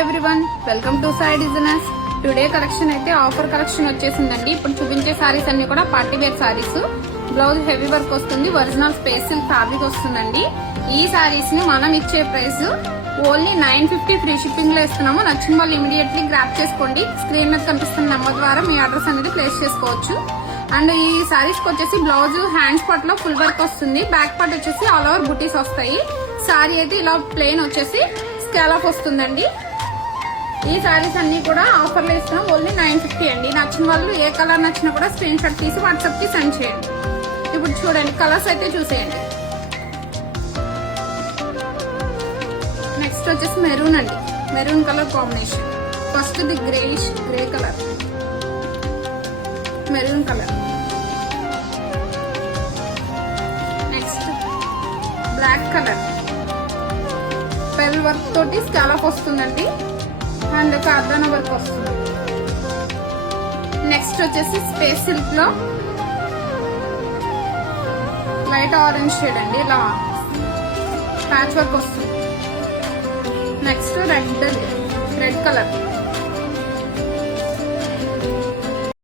Everyone welcome to Sai designers. Today collection అయితే offer collection వచ్చేసిందండి. ఇప్పుడు చూపించే సారీస్ అన్ని కూడా party wear saris. Blouse heavy work వస్తుంది, ఒరిజినల్ స్పేస్ సిల్క్ ఫ్యాబ్రిక్ వస్తుందండి. ఈ సారీస్ ని మనం ఇచ్చే ప్రైస్ ఓన్లీ 950 ఫ్రీ షిప్పింగ్ లో ఇస్తున్నాము. నచ్చిన వాళ్ళు ఇమీడియట్లీ గ్రాప్ చేసుకోండి. స్క్రీన్ మీద కనిపిస్తున్న నెంబర్ ద్వారా మీ అడ్రస్ అనేది ప్లేస్ చేసుకోవచ్చు. అండ్ ఈ సారీస్ కి వచ్చేసి బ్లౌజ్ హ్యాండ్స్ పార్ట్ లో ఫుల్ వర్క్ వస్తుంది, బ్యాక్ పార్ట్ వచ్చేసి ఆల్ ఓవర్ బుటీస్ వస్తాయి. సారీ అయితే ఇలా ప్లెయిన్ వచ్చేసి స్కాలప్ వస్తుందండి. ఈ సారీస్ అన్ని కూడా ఆఫర్ లో ఇస్తున్నాం, ఓన్లీ 950 అండి. నచ్చిన వాళ్ళు ఏ కలర్ నచ్చినా కూడా స్క్రీన్ షాట్ తీసి వాట్సాప్ కి సెండ్ చేయండి. ఇప్పుడు చూడండి, కలర్స్ అయితే చూసేయండి. నెక్స్ట్ వచ్చేసి మెరూన్ అండి, maroon colour combination. First the greyish grey colour, maroon colour. Next black colour, pearl work తోటి స్కాలప్ వస్తుందండి అండ్ కార్దాన వర్క్ వస్తుంది. నెక్స్ట్ వచ్చేసి స్పేస్ సిల్క్ లో లైట్ ఆరెంజ్ షేడ్ అండి, ఇలా ప్యాచ్ వర్క్ వస్తుంది. Next red colour,